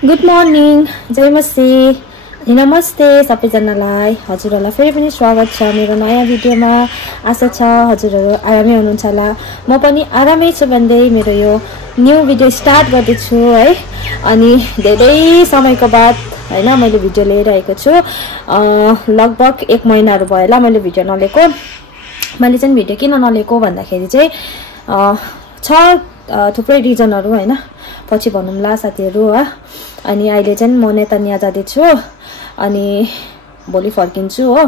Good morning, जय मसी, नमस्ते सबैजनालाई। हजुरहरूलाई फेरि पनि स्वागत छ मेरो नयाँ भिडियोमा। आशा छ हजुरहरू आरामै हुनुहुन्छ होला। म पनि आरामै छु भन्दै मेरो यो न्यू भिडियो स्टार्ट गर्दैछु है। अनि धेरै समयको बाद हैन मैले भिडियो लिएर आएको छु। लगभग 1 महिनाहरू भयो होला मैले भिडियो नलिएको। मैले चाहिँ भिडियो किन नलिएको भन्दाखेरि चाहिँ छ थुप्रै रिजनहरू हैन, पछि भनौँला साथीहरू हो। अनि अहिले चाहिँ म नेतन्या जाँदैछु अनि भोलि फर्किन्छु हो।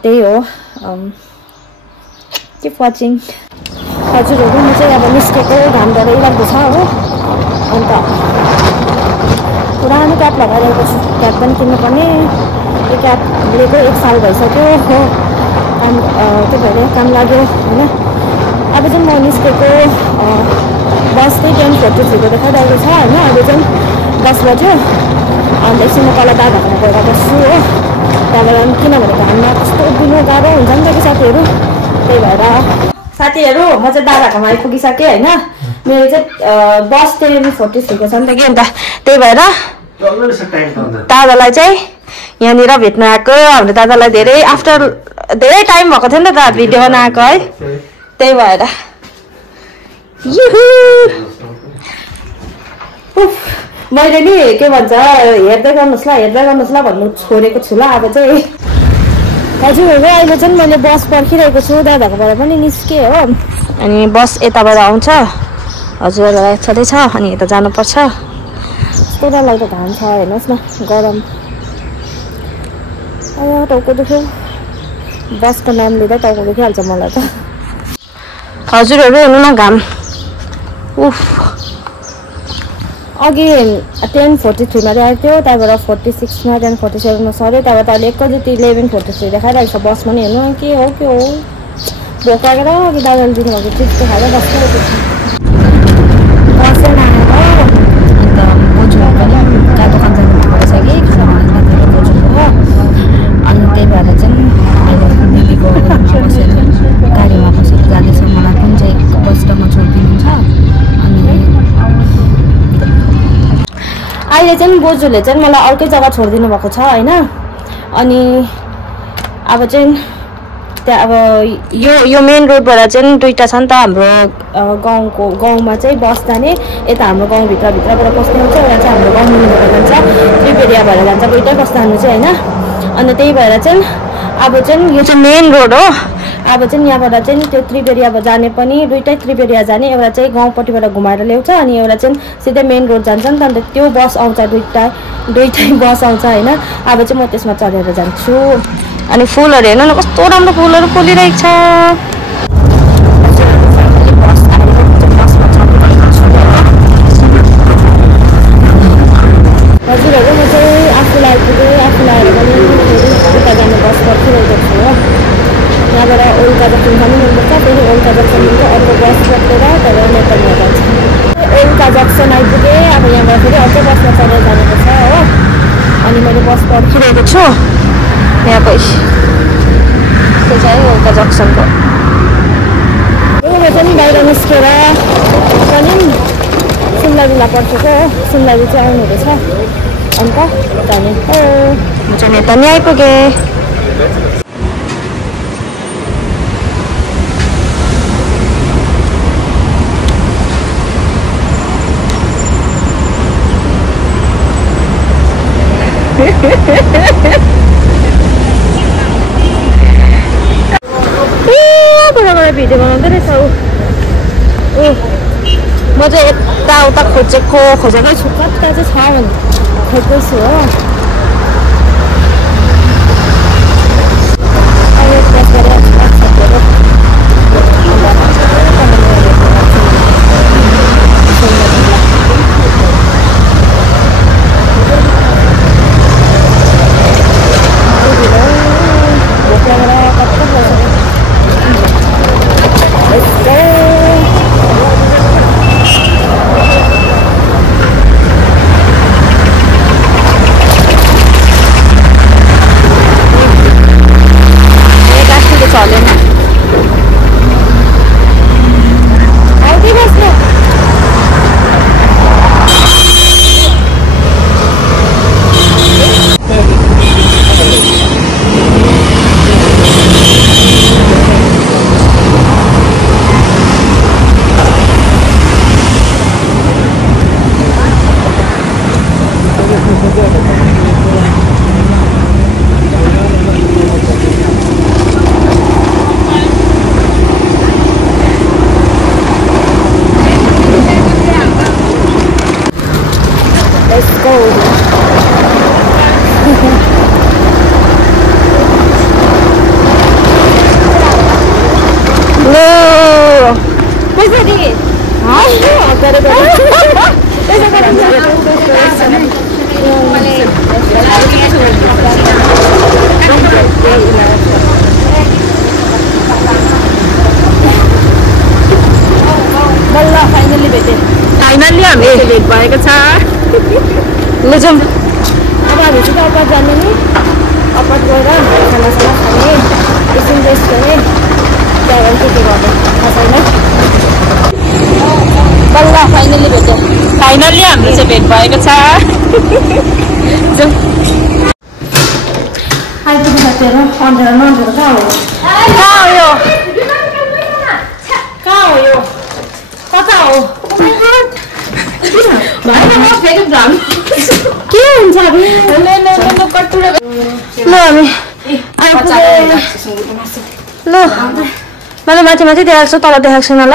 त्यही हो। Keep watching. हजुरहरू म चाहिँ अब निस्केको, घाम धेरै लाग्दैछ हो। अन्त पुरानो क्याप लगाइरहेको छु। क्याप पनि किन्नुपर्ने। यो क्याप लिएको 1 साल भइसक्यो हो। त्यो भएर काम लाग्यो होइन। अब चाहिँ म निस्केको बस चाहिँ 10:43 देखाइरहेको छ होइन। अहिले चाहिँ 10 बज्यो। अन्त एकछिन म तल दादाहरूमा गएर बस्छु हो। त्यहाँबाट किनभने घाममा कस्तो उभिनु गाह्रो हुन्छ नि त कि साथीहरू। त्यही भएर साथीहरू म चाहिँ दादाहरूमा आइपुगिसकेँ होइन। मेरो चाहिँ बस 10:43 छ नि त कि। अन्त त्यही भएर दादालाई चाहिँ यहाँनिर भेट्न आएको। हाम्रो दादालाई धेरै टाइम भएको थियो नि त भिडियो बनाएको है। त्यही भएर मैले नि के भन्छ हेर्दै गर्नुहोस् ल भन्नु छोडेको छु ल। अब चाहिँ हजुरहरू अहिले चाहिँ मैले बस पर्खिरहेको छु। दादाकोबाट पनि निस्केँ हो। अनि बस यताबाट आउँछ। हजुरहरूलाई छँदैछ अनि यता जानुपर्छ। कस्तो डरलाग्दो घाम छ हेर्नुहोस् न, गरम। टाउको दुख्यो। बसको नाम लिँदा टाउको दुखिहाल्छ मलाई त। हजुरहरू हेर्नु न घाम। उफ, अघि 10:43 आएको थियो। त्यहाँबाट 46मा 10:47मा सर्यो। त्यहाँबाट अहिले एकैचोटि 11:43 देखाइरहेको छ बस पनि। हेर्नु के हो भोक लागेर अघि दादाले दिनुभएको चिप्स खाएर बसिरहेको छु। बसै नआएर अन्त बोजूहरू पनि दोकान जानुभएको रहेछ कि खाना खाँदाखेरि बोजूको हो। अनि त्यही भएर चाहिँ अहिले दिदीको बसेर गाडीमा बसेर जाँदैछ। मलाई पनि चाहिँ बस स्टपमा छोडिदिनुहुन्छ। अनि अहिले चाहिँ बोजूले चाहिँ मलाई अर्कै जग्गा छोडिदिनु भएको छ होइन। अनि अब चाहिँ त्यहाँ अब यो मेन रोडबाट चाहिँ दुईवटा छ नि त हाम्रो गाउँमा चाहिँ बस जाने। यता हाम्रो गाउँभित्रबाट पस्ने हुन्छ, एउटा चाहिँ हाम्रो गाउँ मुनिबाट जान्छ, त्रिवेरिया भएर जान्छ। दुईटै बस जानु चाहिँ होइन। अन्त त्यही भएर चाहिँ अब चाहिँ यो चाहिँ मेन रोड हो। अब चाहिँ यहाँबाट चाहिँ त्यो त्रिवेरिया जाने पनि दुईटै त्रिवेरिया जाने, एउटा चाहिँ गाउँपट्टिबाट घुमाएर ल्याउँछ अनि एउटा चाहिँ सिधै मेन रोड जान्छ नि त। अन्त त्यो बस आउँछ, दुईटै बस आउँछ होइन। अब चाहिँ म त्यसमा चढेर जान्छु। अनि फुलहरू हेर्नु न कस्तो राम्रो फुलहरू फुलिरहेको छ। हजुरहरू म चाहिँ आफूलाई आइपुगेँ। आफूलाई आएर पनि उता जाने बस पर्खिरहेको छु हो। यहाँबाट ओल्का जक्सन पनि जानुपर्छ। फेरि ओल्का जक्सनको अर्को बस पक्रेर त्यहाँबाट नेतन्या जान्छ। ओल्का जक्सन आइपुगेँ। अब यहाँबाट फेरि अर्को बसमा चढेर जानुपर्छ हो। अनि मैले बस पर्खिरहेको छु यहाँकै। त्यो चाहिँ ओल्का जक्सनको। म चाहिँ बाहिर निस्केर पनि सिलगढीलाई पर्खेको हो। सिलगढी चाहिँ आउनु हुँदैछ। अन्त जाने हो। म चाहिँ नेतन्या आइपुगेँ। भिडियो बनाउँदै रहेछ ऊ। म चाहिँ यताउता खोजेकै छु। कता चाहिँ छ भने खोज्दैछु हो। Let's go. No. What's that? बल्ल फाइनली भेटे फाइनली हामी भेट भएको छ ल जाउँ अब हामी चाहिँ अपार जाने नि अपार गएर खानासाना खाने एकछिन रेस्ट गर्ने त्यहाँबाट के गर्ने थाहा छैन बल्ल फाइनली भेटे फाइनली हाम्रो चाहिँ भेट भएको छ जाउँ आइपुग्नु साथीहरू अन्धेरो कहाँ हो यो कहाँ हो यो कता हो के हुन्छ ल हामी ल मैले माथि माथि देखाएको छु तल देखाएको छैन ल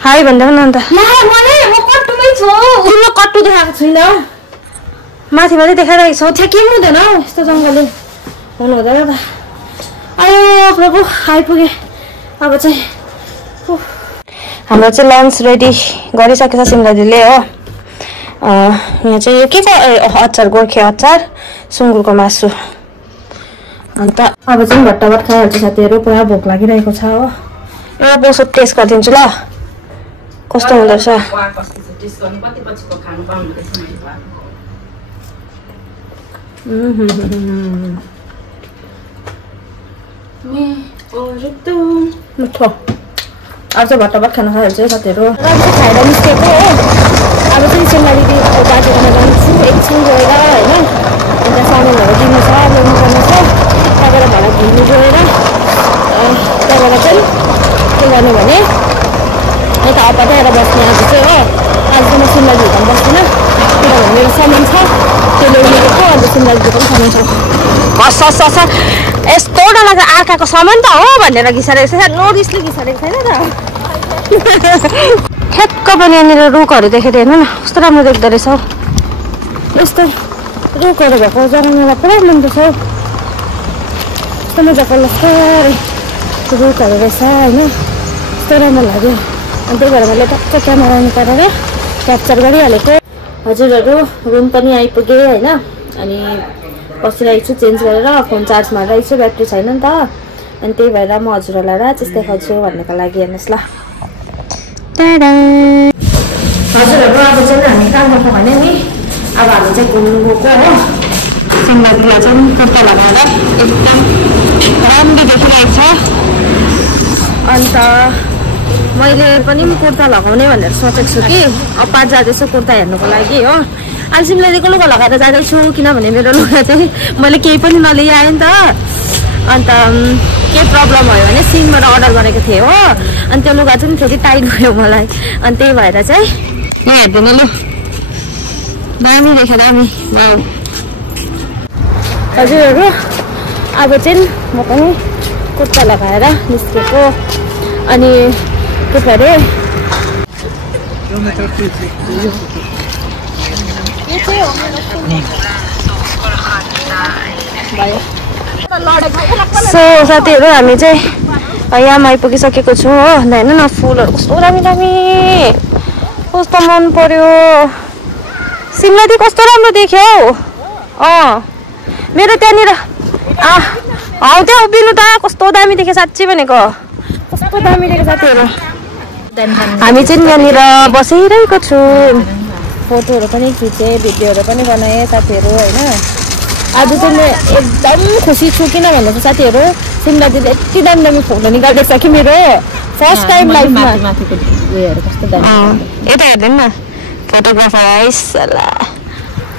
हाई भन्दैन न अन्त कट्टु देखाएको छुइनँ माथि माथि देखाइरहेको छौ ठ्याक्कै हुँदैन हौ यस्तो जङ्गलले हुनु हुँदैन त आयो प्रभु आइपुगेँ अब चाहिँ हाम्रो चाहिँ लन्च रेडी गरिसकेको छ सिमलाजीले हो यहाँ चाहिँ यो के को अचार गोर्खे अचार सुँगुरको मासु अन्त अब चाहिँ भट्टाभट खाइहाल्छ साथीहरू पुरा भोक लागिरहेको छ हो एउटा बोसो टेस्ट गरिदिन्छु ल कस्तो हुँदो रहेछ मिठो अब चाहिँ भट्टाभट खाना खाइहाल्छ साथीहरू खाएर निस्केको हो अब चाहिँ सिमलाजी बाटो गर्न जान्छु एकछिन गएर होइन अन्त सामानहरू दिनु छ ल्याउनु पर्ने छ त्यहाँबाट भाडा घुम्नु गएर त्यहाँबाट चाहिँ के गर्नु भने यता अपात आएर बस्ने आज चाहिँ हो आज चाहिँ म सिमलाजी घुम बस्दिनँ किनभने मेरो सामान छ त्यो ल्याउनु गएको अन्त सिमलाजीको पनि सामान छ हस् यस्तो डरलाग्दो अर्काको सामान त हो भनेर घिसारेको छ नोटिसले घिसारेको छैन त ठ्याक्क पनि यहाँनिर रुखहरू देखेको हेर्नु न कस्तो राम्रो देख्दो रहेछ हौ यस्तो रुखहरू भएको जग्गा मलाई पुरा मनपर्छ हौ कस्तो मजाको लस्करै रुखहरू रहेछ होइन यस्तो राम्रो लाग्यो अनि त्यही भएर मैले टक्क क्यामेरा निकालेर क्याप्चर गरिहालेको हजुरहरू रुम पनि आइपुगेँ होइन अनि बसिरहेको छु चेन्ज गरेर फोन चार्जमा हालिरहेको छु ब्याट्री छैन नि त अनि त्यही भएर म हजुरहरूलाई राजेश देखाउँछु भन्नको लागि हेर्नुहोस् ल हजुरहरू अब चाहिँ हामी कहाँ गएको भने नि अब हामी चाहिँ घुम्नु गएको हो सिमलाजीलाई चाहिँ कुर्ता लगाएर एकदम राम्रो देखिरहेको छ अन्त मैले पनि कुर्ता लगाउने भनेर सोचेको छु कि अपार जाँदैछु कुर्ता हेर्नुको लागि हो अनि सिमलाजीको लुगा लगाएर जाँदैछु किनभने मेरो लुगा चाहिँ मैले केही पनि नलिआएँ नि त अन्त केही प्रब्लम भयो भने सिमबाट अर्डर गरेको थिएँ हो अनि त्यो लुगा चाहिँ फेरि टाइट भयो मलाई अनि त्यही भएर चाहिँ यहाँ हेर्दैन ल दामी देख्यो दामी हजुरहरू अब चाहिँ म पनि कुर्ता लगाएर निस्केको अनि के परे सो साथीहरू हामी चाहिँ यहाँ आइपुगिसकेको छौँ हो अन्त हेर्नु न फुलहरू कस्तो दामी दामी कस्तो मन पर्यो सिमलाजी कस्तो राम्रो देख्यो मेरो त्यहाँनिर हौ त्यहाँ उभिनु त कस्तो दामी देख्यो साँच्चै भनेको कस्तो दामी देख्यो साथीहरू हामी चाहिँ यहाँनिर बसिरहेको छौँ फोटोहरू पनि खिचेँ भिडियोहरू पनि बनाएँ साथीहरू होइन आज चाहिँ म एकदम खुसी छु किन भन्दा चाहिँ साथीहरू सिमलाजीले यति दामी दामी फोटो निकालिदिएको छ कि मेरो फर्स्ट टाइम लाइफमा यता हेर्दैन न फोटोग्राफर आइस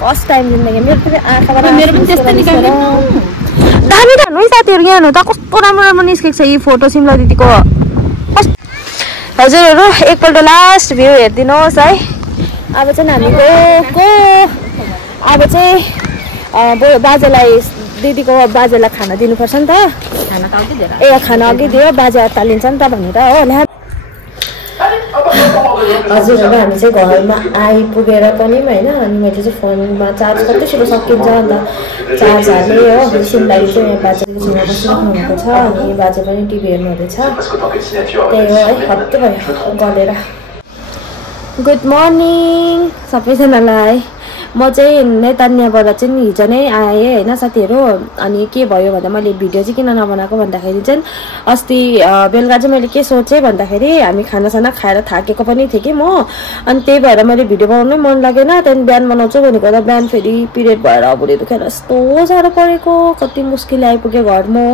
फर्स्ट टाइम जिन्दगी मेरो पनि आँखाबाट मेरो पनि त्यस्तै निकाल्नु दामी दामी है साथीहरू यहाँ हेर्नु त कस्तो राम्रो राम्रो निस्केको छ यी फोटो सिमला दिदीको हजुरहरू एकपल्ट लास्ट भ्यू हेरिदिनुहोस् है अब चाहिँ हामी गएको अब चाहिँ बाजेलाई दिदीको बाजेलाई खाना दिनुपर्छ नि त खाना त अघि दिएर खाना अघि दियो बाजे अत्तालिन्छ नि त भनेर हो हजुरहरू हामी चाहिँ घरमा आइपुगेर पनि होइन अनि मैले चाहिँ फोनमा चार्ज कति छिटो सकिन्छ अन्त चार्ज हालेँ हो एकछिनलाई चाहिँ यहाँ बाजेको छेउमा बसिराख्नु भएको छ अनि बाजे पनि टिभी हेर्नु हुँदैछ त्यही हो है हत्तु भयो गरेर गुड मर्निङ सबैजनालाई म चाहिँ नेतान्याबाट चाहिँ हिजो नै आएँ होइन साथीहरू अनि के भयो भन्दा मैले भिडियो चाहिँ किन नबनाएको भन्दाखेरि चाहिँ अस्ति बेलुका चाहिँ मैले के सोचेँ भन्दाखेरि हामी खानासाना खाएर थाकेको पनि थिएँ कि म अनि त्यही भएर मैले भिडियो बनाउनै मन लागेन त्यहाँदेखि बिहान बनाउँछु भनेको त बिहान फेरि पिरियड भएर बुढी दुखेर यस्तो साह्रो परेको कति मुस्किलले आइपुगेँ घर म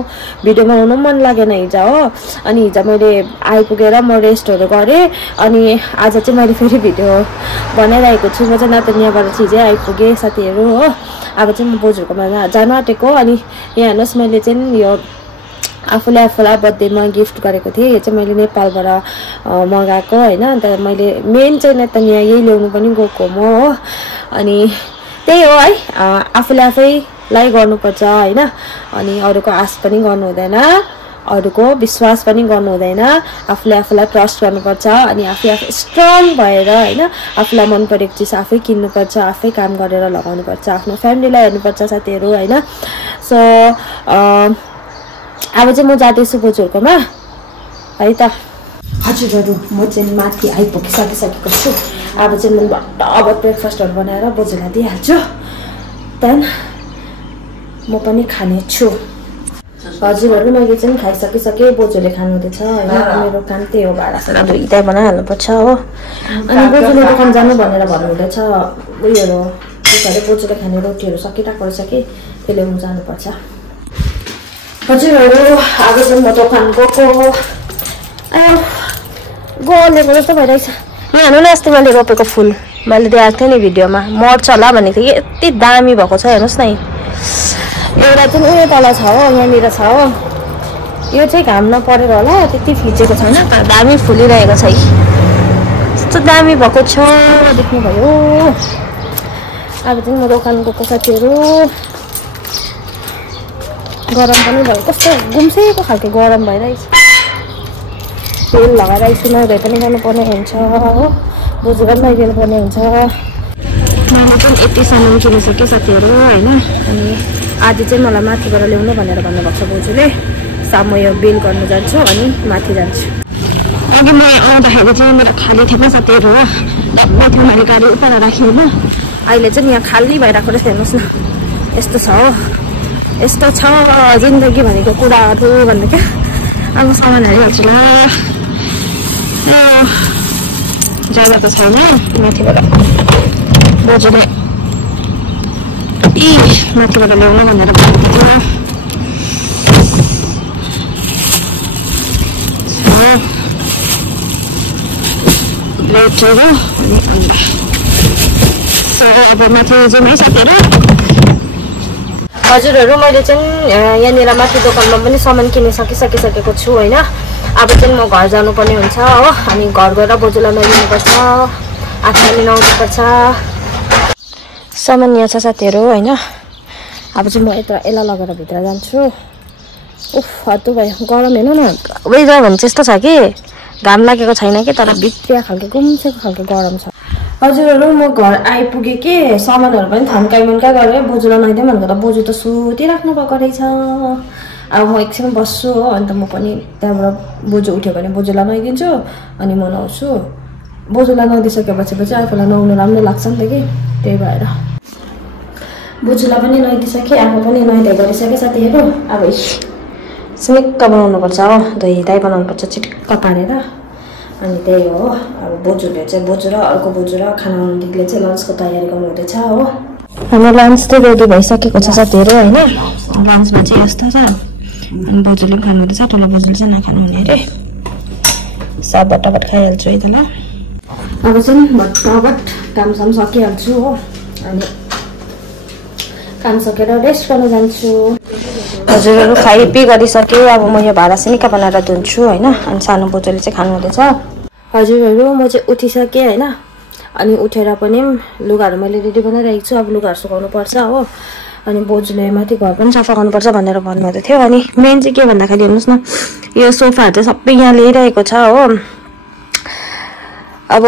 भिडियो बनाउनु मन लागेन हिजो हो अनि हिजो मैले आइपुगेर म रेस्टहरू गरेँ अनि आज चाहिँ मैले फेरि भिडियो बनाइरहेको छु म चाहिँ नातान्याबाट चाहिँ आइपुगेँ साथीहरू हो अब चाहिँ म बोजूहरूकोमा जानु आँटेको अनि यहाँ हेर्नुहोस् मैले चाहिँ यो आफूलाई बर्थडेमा गिफ्ट गरेको थिएँ यो चाहिँ मैले नेपालबाट मगाएको होइन अन्त मैले मेन चाहिँ नेतान्या यही ल्याउनु पनि गएको म हो अनि त्यही हो है आफूलाई गर्नुपर्छ होइन अनि अरूको आश पनि गर्नु हुँदैन अरूको विश्वास पनि गर्नु हुँदैन आफूलाई ट्रस्ट गर्नुपर्छ अनि आफै स्ट्रङ भएर होइन आफूलाई मन परेको चिज आफै किन्नुपर्छ आफै काम गरेर लगाउनुपर्छ आफ्नो फ्यामिलीलाई हेर्नुपर्छ साथीहरू होइन सो अब चाहिँ म जाँदैछु बोजूहरूकोमा है त हजुरहरू म चाहिँ माथि आइपुगिसकेको छु अब चाहिँ म अब ब्रेकफास्टहरू बनाएर बोजूलाई दिइहाल्छु त्यहाँदेखि म पनि खानेछु हजुरहरू मैले चाहिँ खाइसकिसकेँ बोजूले खानुहुँदैछ होइन मेरो काम त्यही हो भाँडासाना धुइँदै बनाइहाल्नुपर्छ हो अनि बोजूले दोकान जानु भनेर भन्नुहुँदैछ उयोहरू अरे बोजूले खाने रोटीहरू सकिरहेको रहेछ कि त्यसले म जानुपर्छ हजुरहरू आज चाहिँ म दोकान गएको गलेको जस्तो भइरहेछ यहाँ हेर्नु न अस्ति मैले रोपेको फुल मैले देखाएको थिएँ नि भिडियोमा मर्छ होला भनेको थिएँ यति दामी भएको छ हेर्नुहोस् न एउटा चाहिँ उयो तल छ हो यहाँनिर छ हो यो चाहिँ घाम नपरेर होला त्यति फिचेको छैन दामी फुलिरहेको छ यस्तो दामी भएको छ देख्नुभयो अब चाहिँ म दोकान गएको साथीहरू गरम पनि भयो कस्तो गुम्सेको खालको गरम भइरहेछ तेल लगाएर एकछिन नुहाइ पनि गर्नुपर्ने हुन्छ हो बोजूलाई पनि नुहाइदिनु पर्ने हुन्छ मैले चाहिँ यति सामान किनिसकेँ साथीहरू होइन अनि आज चाहिँ मलाई माथिबाट ल्याउनु भनेर भन्नुभएको छ बोजूले म यो बिल गर्नु जान्छु अनि माथि जान्छु अघि म आउँदाखेरि चाहिँ मेरो खाली थिएन साथीहरू हो डब्बा थियो मैले गाडी उता राखेँ होइन अहिले चाहिँ यहाँ खाली भइरहेको रहेछ हेर्नुहोस् न यस्तो छ हो यस्तो छ जिन्दगी भनेको कुराहरू भन्दा क्या अब सामान हालिहाल्छु ल जग्गा त छैन माथिबाट बोजूले माथिबाट ल्याउनु भनेर भन्नुहुन्थ्यो प्लेटहरू अब माथि जाउँ है साथीहरू हजुरहरू मैले चाहिँ यहाँनिर माथि दोकानमा पनि सामान किनिसकिसकेको छु होइन अब चाहिँ म घर जानुपर्ने हुन्छ हो अनि घर गएर बोजूलाई नुहाइदिनुपर्छ आफूले नुहाउनुपर्छ सामान यहाँ छ साथीहरू होइन अब चाहिँ म यता यसलाई लगेर भित्र जान्छु उफ हत्तु भयो गरम हेर्नु न वेदर भने चाहिँ यस्तो छ कि घाम लागेको छैन कि तर भित्रिया खालको गुम्सेको खालको गरम छ हजुरहरू म घर आइपुगेँ कि सामानहरू पनि थन्काइ गरेँ बोजूलाई नुहाइदिउँ भनेको त बोजू त सुतिराख्नु भएको रहेछ अब म एकछिन बस्छु हो अन्त म पनि त्यहाँबाट बोजू उठ्यो भने बोजूलाई नुहाइदिन्छु अनि म नुहाउँछु बोजूलाई नुहाइदिइसकेपछि आफूलाई नुहाउनु राम्रो लाग्छ नि त कि त्यही भएर बोजूलाई पनि नुहाइदिइसकेँ आफू पनि नुहाइदिए गरिसकेँ साथीहरू अब सिमिक्क बनाउनुपर्छ हो धुइँदै बनाउनुपर्छ चिट्क्क पारेर अनि त्यही हो अब बोजूले चाहिँ बोजू र अर्को बोजू र खाना बनाउने दिदीले चाहिँ लन्चको तयारी गर्नुहुँदैछ हो हाम्रो लन्च चाहिँ रेडी भइसकेको छ साथीहरू होइन लन्चमा चाहिँ यस्तो छ अनि बोजूले पनि खानुहुँदैछ ठुलो बोजूले चाहिँ नखानु हुने अरे सब भट्टाभट खाइहाल्छु है त ल अब चाहिँ भट्टाभट कामसाम सकिहाल्छु हो अनि काम सकेर रेस्ट गर्न जान्छु हजुरहरू खाइपी गरिसकेँ अब म यो भाँडा सिनिका बनाएर धुन्छु होइन अनि सानो बोजूले चाहिँ खानुहुँदैछ हजुरहरू म चाहिँ उठिसकेँ होइन अनि उठेर पनि लुगाहरू मैले रेडी बनाइरहेको छु अब लुगाहरू सुकाउनु पर्छ हो अनि बोजूले माथि घर पनि सफा गर्नुपर्छ भनेर भन्नुहुँदै थियो अनि मेन चाहिँ के भन्दाखेरि हेर्नुहोस् न यो सोफाहरू चाहिँ सबै यहाँ ल्याइरहेको छ हो अब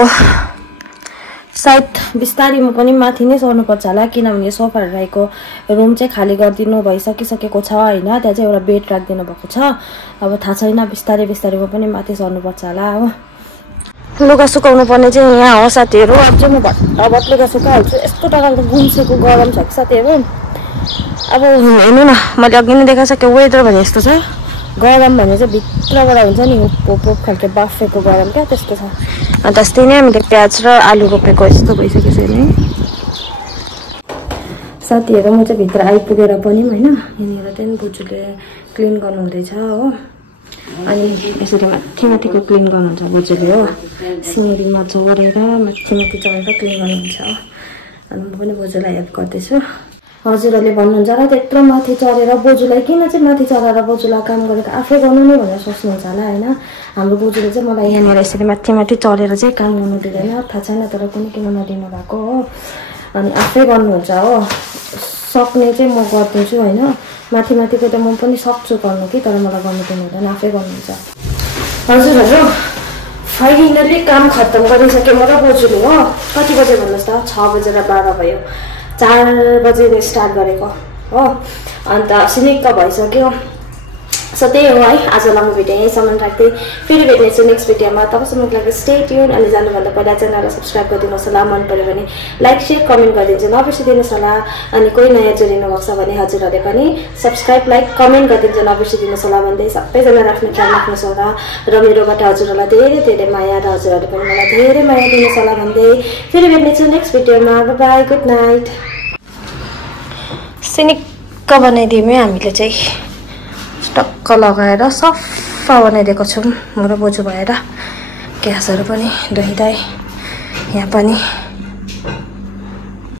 सायद बिस्तारै म पनि माथि नै सर्नुपर्छ होला, किनभने सोफाहरू राखेको रुम चाहिँ खाली गरिदिनु भइसकिसकेको छ होइन। त्यहाँ चाहिँ एउटा बेड राखिदिनु भएको छ। अब थाहा छैन, बिस्तारै बिस्तारै म पनि माथि सर्नुपर्छ होला हो। लुगा सुकाउनु पर्ने चाहिँ यहाँ हो साथीहरू। अब चाहिँ म भट्ट लुगा सुकाइहाल्छु। यस्तो डरलाग्दो गुम्सेको गरम छ कि साथीहरू। अब हेर्नु न, मैले अघि नै देखाइसकेँ वेदर भने यस्तो छ। गरम भने चाहिँ भित्रबाट हुन्छ नि पोप खालको बाफेको गरम क्या, त्यस्तो छ। अन्त त्यस्तै नै हामीले प्याज र आलु रोपेको यस्तो भइसक्यो नि साथीहरू। म चाहिँ भित्र आइपुगेर पनि होइन, यहाँनिर चाहिँ बोजूले क्लिन गर्नु हुँदैछ हो। अनि यसरी माथि माथिको क्लिन गर्नुहुन्छ बोजूले हो। सिँढीमा जोडेर माथि माथि चढेर क्लिन गर्नुहुन्छ। अनि म पनि बोजूलाई हेल्प गर्दैछु। हजुरहरूले भन्नुहुन्छ र त्यत्रो माथि चढेर बोजूलाई किन चाहिँ माथि चढेर बोजूलाई काम गरेको, आफै गर्नु नै भनेर सोच्नुहुन्छ होला होइन। हाम्रो बोजूले चाहिँ मलाई यहाँनिर यसरी माथि माथि चढेर चाहिँ काम गर्नु दिँदैन, थाहा छैन तर कुनै किन नदिनु भएको हो। अनि आफै गर्नुहुन्छ हो। सक्ने चाहिँ म गरिदिन्छु होइन। माथि माथिको त म पनि सक्छु गर्नु कि, तर मलाई गर्नु दिनु हुँदैन, आफै गर्नुहुन्छ। हजुरहरू फाइनली काम खत्तम गरिसकेँ म र बोजूले हो। कति बजे भन्नुहोस् त, 6 बजेर 12 भयो। 4 बजे स्टार्ट गरेको हो। अन्त सिनिक्क भइसक्यो। सो त्यही हो है, आजलाई म भिडियो यहीँसम्म राख्दै फेरि भेट्नेछु नेक्स्ट भिडियोमा। तबसम्मको लागि स्टे ट्युन। अनि जानुभन्दा पहिला च्यानललाई सब्सक्राइब गरिदिनुहोस् होला। मन पऱ्यो भने लाइक सेयर कमेन्ट गरिदिन्छु, नबिर्सिदिनुहोस् होला। अनि कोही नयाँ जोडिनु भएको छ भने हजुरहरूले पनि सब्सक्राइब लाइक कमेन्ट गरिदिन्छु, नबिर्सिदिनुहोस् होला भन्दै सबैजना आफ्नो ख्याल राख्नुहोस् होला। र मेरोबाट हजुरहरूलाई धेरै धेरै माया र हजुरहरूले पनि मलाई धेरै माया दिनुहोस् होला भन्दै फेरि भेट्नेछु नेक्स्ट भिडियोमा। Bye bye, good night. सिनिक्क बनाइदियौँ हामीले चाहिँ, टक्क लगाएर सफा बनाइदिएको छौँ म र बोजू भएर। ग्यासहरू पनि धोइधाइ यहाँ पनि